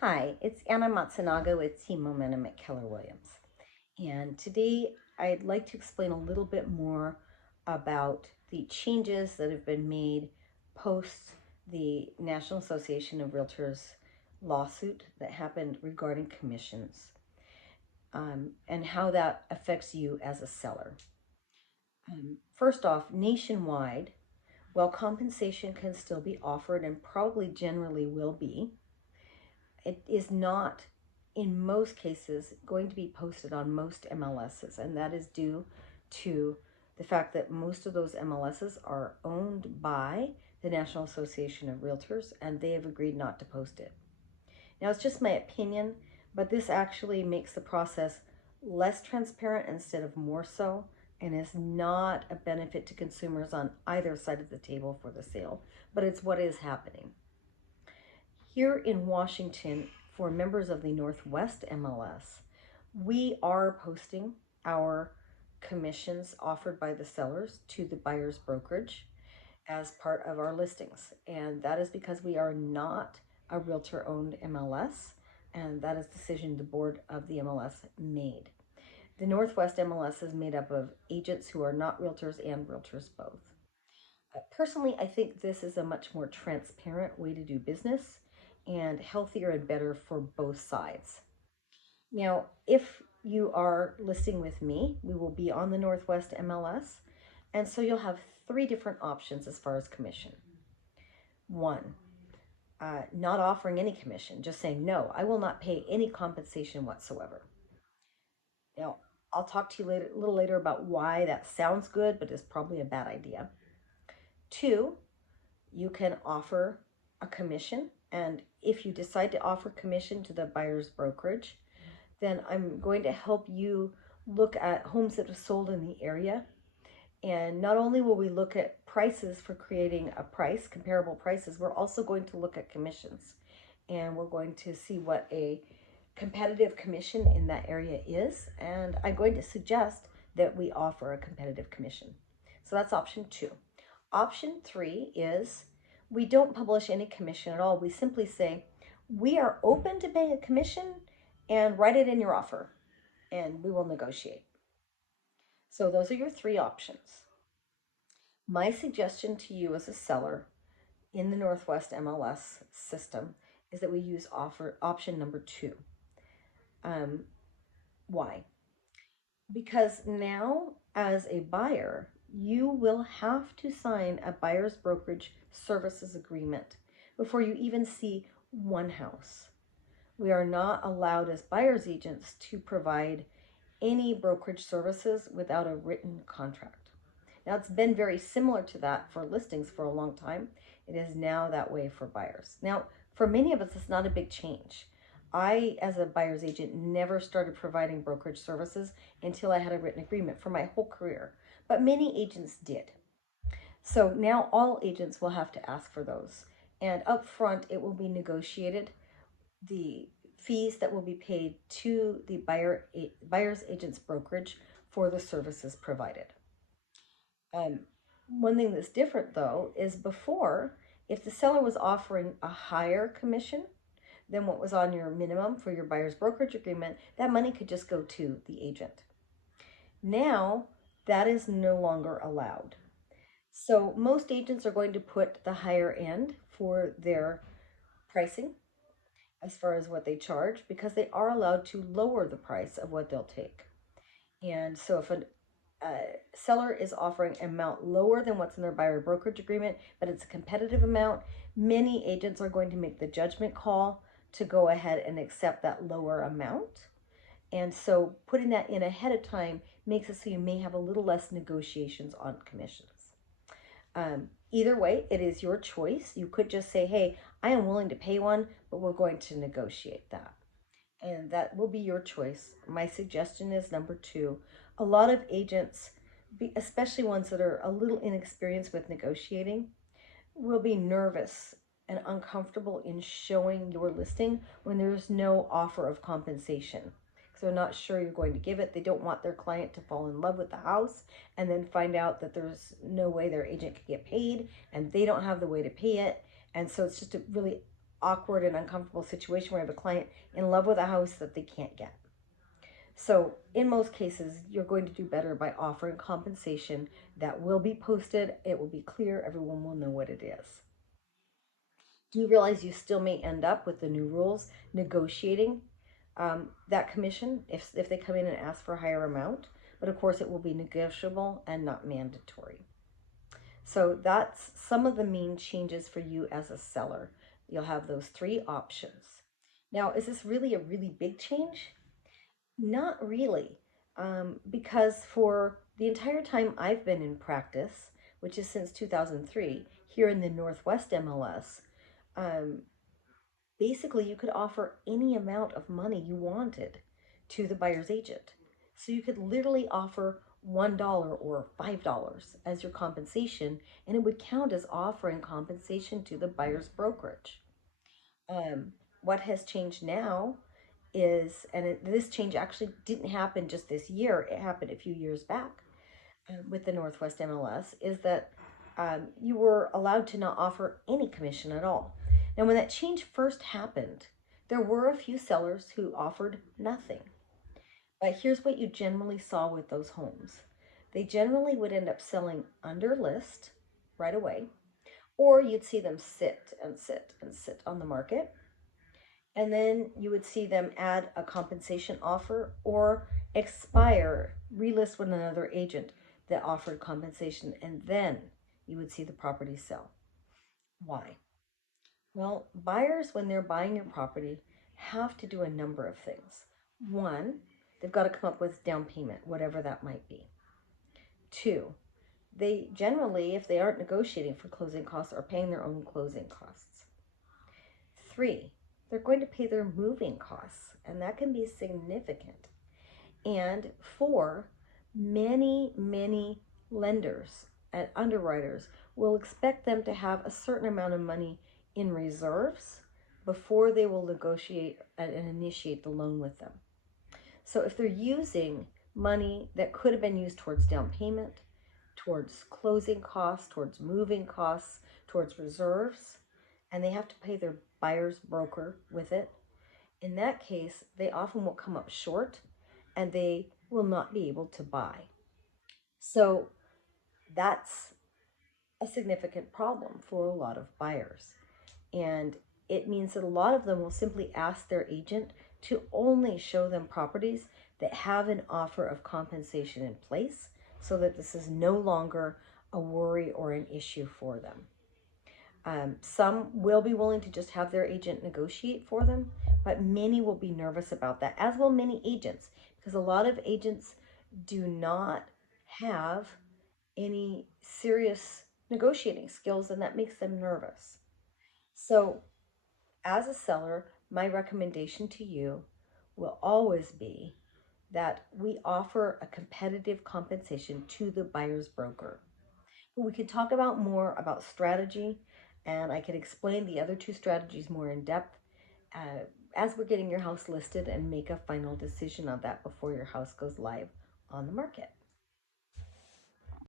Hi, it's Anna Matsunaga with Team Momentum at Keller Williams. And today I'd like to explain a little bit more about the changes that have been made post the National Association of Realtors lawsuit that happened regarding commissions, and how that affects you as a seller. First off, nationwide, while compensation can still be offered and probably generally will be, it is not, in most cases, going to be posted on most MLSs, and that is due to the fact that most of those MLSs are owned by the National Association of Realtors, and they have agreed not to post it. Now, it's just my opinion, but this actually makes the process less transparent instead of more so, and is not a benefit to consumers on either side of the table for the sale, but it's what is happening. Here in Washington, for members of the Northwest MLS, we are posting our commissions offered by the sellers to the buyer's brokerage as part of our listings. And that is because we are not a realtor-owned MLS, and that is the decision the board of the MLS made. The Northwest MLS is made up of agents who are not realtors and realtors both. Personally, I think this is a much more transparent way to do business and healthier and better for both sides. Now, if you are listing with me, we will be on the Northwest MLS, and so you'll have three different options as far as commission. One, not offering any commission, just saying, no, I will not pay any compensation whatsoever. Now, I'll talk to you later, a little later about why that sounds good, but is probably a bad idea. Two, you can offer a commission, and if you decide to offer commission to the buyer's brokerage, then I'm going to help you look at homes that have sold in the area. And not only will we look at prices for creating a price, comparable prices, we're also going to look at commissions. And we're going to see what a competitive commission in that area is. And I'm going to suggest that we offer a competitive commission. So that's option two. Option three is we don't publish any commission at all. We simply say, we are open to paying a commission, and write it in your offer, and we will negotiate. So those are your three options. My suggestion to you as a seller in the Northwest MLS system is that we use option number two. Why? Because now, as a buyer, you will have to sign a buyer's brokerage services agreement before you even see one house. We are not allowed as buyer's agents to provide any brokerage services without a written contract. Now, it's been very similar to that for listings for a long time. It is now that way for buyers. Now, for many of us, it's not a big change. I, as a buyer's agent, never started providing brokerage services until I had a written agreement for my whole career, but many agents did. So now all agents will have to ask for those. And up front, it will be negotiated. The fees that will be paid to the buyer's agent's brokerage for the services provided. One thing that's different though is before, if the seller was offering a higher commission than what was on your minimum for your buyer's brokerage agreement, that money could just go to the agent. Now, that is no longer allowed. So most agents are going to put the higher end for their pricing as far as what they charge, because they are allowed to lower the price of what they'll take. And so if a seller is offering an amount lower than what's in their buyer brokerage agreement, but it's a competitive amount, many agents are going to make the judgment call to go ahead and accept that lower amount. And so putting that in ahead of time makes it so you may have a little less negotiations on commissions. Either way, it is your choice. You could just say, hey, I am willing to pay one, but we're going to negotiate that. And that will be your choice. My suggestion is number two. A lot of agents, especially ones that are a little inexperienced with negotiating, will be nervous and uncomfortable in showing your listing when there's no offer of compensation. So they're not sure you're going to give it. They don't want their client to fall in love with the house and then find out that there's no way their agent can get paid and they don't have the way to pay it. And so it's just a really awkward and uncomfortable situation where you have a client in love with a house that they can't get. So in most cases, you're going to do better by offering compensation that will be posted. It will be clear. Everyone will know what it is. Do you realize you still may end up with the new rules negotiating that commission if they come in and ask for a higher amount? But of course, it will be negotiable and not mandatory. So that's some of the main changes for you as a seller. You'll have those three options. Now, is this really a really big change? Not really, because for the entire time I've been in practice, which is since 2003, here in the Northwest MLS, um, basically you could offer any amount of money you wanted to the buyer's agent. So you could literally offer $1 or $5 as your compensation, and it would count as offering compensation to the buyer's brokerage. What has changed now is, this change actually didn't happen just this year, it happened a few years back with the Northwest MLS, is that you were allowed to not offer any commission at all. Now, when that change first happened, there were a few sellers who offered nothing. But here's what you generally saw with those homes. They generally would end up selling under list right away, or you'd see them sit and sit and sit on the market. And then you would see them add a compensation offer or expire, relist with another agent that offered compensation, and then you would see the property sell. Why? Well, buyers, when they're buying your property, have to do a number of things. One, they've got to come up with down payment, whatever that might be. Two, they generally, if they aren't negotiating for closing costs, are paying their own closing costs. Three, they're going to pay their moving costs, and that can be significant. And four, many lenders and underwriters will expect them to have a certain amount of money in reserves before they will negotiate and initiate the loan with them. So if they're using money that could have been used towards down payment, towards closing costs, towards moving costs, towards reserves, and they have to pay their buyer's broker with it, in that case, they often will come up short and they will not be able to buy. So that's a significant problem for a lot of buyers. And it means that a lot of them will simply ask their agent to only show them properties that have an offer of compensation in place so that this is no longer a worry or an issue for them. Some will be willing to just have their agent negotiate for them, but many will be nervous about that, as will many agents, because a lot of agents do not have any serious negotiating skills, and that makes them nervous. So, as a seller, my recommendation to you will always be that we offer a competitive compensation to the buyer's broker. We could talk about more about strategy, and I could explain the other two strategies more in depth as we're getting your house listed and make a final decision on that before your house goes live on the market.